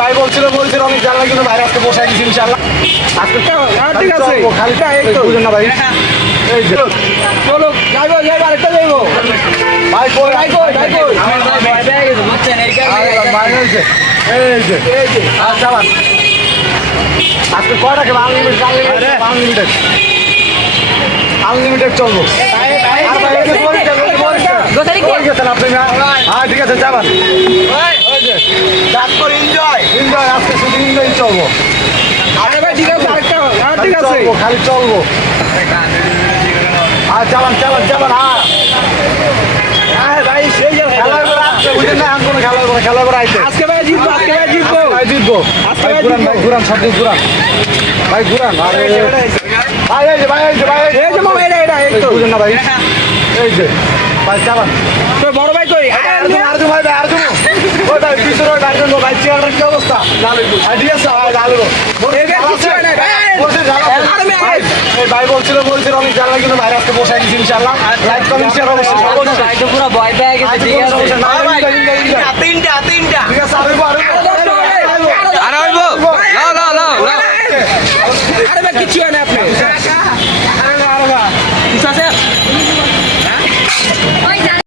ভাই বলছিল বলছিল অনেক জানলা কিন্তু ভাই আজকে বসাই দিচ্ছি ইনশাল্লাহ আজকে ঠিক আছে। চলবো, এই তো। বুঝেন না ভাই। এই চলো যাইবো যাইবো আরেকটা যাইবো। ভাই কই? ভাই কই ভাই কই? আরে ভাই এই যে এই যে। এই যে। আর চালান আজকে কয়টা খেলা? আনলিমিটেড আনলিমিটেড আনলিমিটেড চলবো। আর ভাই, এই যে পরিষ্কার, এই চলবো। আরে ভাই ঠিক আছে আরেকটা হ্যাঁ ঠিক আছে। খালি চলবো আর চালান চালান চালান হ্যাঁ ভাই সেই খেলা। এবার না? কোনো খেলা আইতে। আজকে ভাই জিতবো আজকে ভাই জিতবো। ভাই জিতবো। আজকে ভাই ঘুরান ভাই। ঘুরান সব ঘুরান। ভাই ঘুরান আরে। ভাই এই যে ভাই এই যে ভাই এই যে। মামা এটা এটা এই তো বুঝেন না ভাই? এই যে। ভাই চালান। তোর বড় ভাই কই এটা আর তুমি আর তুমি ভাই আর তুমি ওই পিছনে ওই ভাই চেয়ারের কি অবস্থা? ঠিক আছে ভাই হয় জ্বালা আছে। ভাই। বলছিল বলছিল অনেক জ্বালা কিন্তু ভাই আজকে বসে দিচ্ছি ইনশাল্লাহ লাইক কমেন্ট শেয়ার অবশ্যই। অবশ্যই পুরো ভয় পেয়ে গেছে ঠিক আছে।